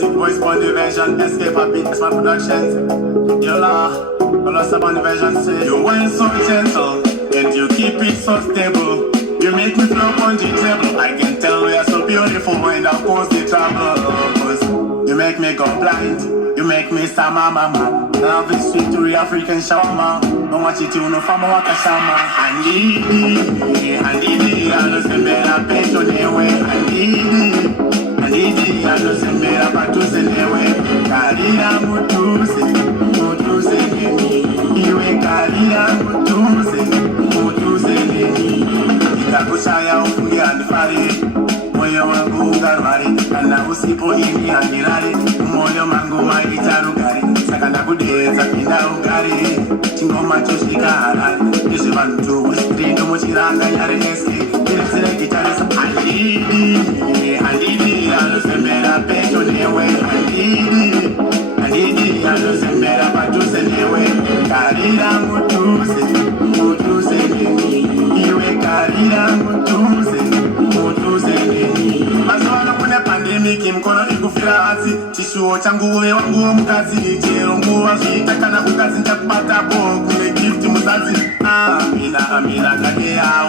music, voice on the version, escape happy, that's my productions. Yola, Colors up on the version, say you went so gentle, and you keep it so stable. You make me flow on the table. I can tell we are so beautiful when I post the trouble. Cause you make me go blind, you make me sama mama. Love is sweet to the African shawarma. Don't watch it, you know, fama wakashama. Handidi, I know some better pecho newe. Handidi, I know some better patuse newe. Karira mutuse, mutuse neni. Iwe karira mutuse, mutuse neni. Ikakushaya ufungi anifari. Moyo wangu ungarwari. Kana usipo ini angirari. Moyo mangu maita rugari. Sakanda kudeza pinda ugari. Chingoma choshika harari. Yese bantu ulistrindo mochiranga nyare eske. Kirisire gitarisa Handidi, alusembera pecho newe. Handidi, alusembera patuse newe. Karira mutuse, mutuse neni. Iwe karira mutuse, mutuse neni. Mazuano kune pandemiki mkono ikufira hati. Chishuo changu uwe wangu mkazi. Chero nguwa vitaka na kukazi ntakupata bo. Kune gift muzazi. Amina kage yao.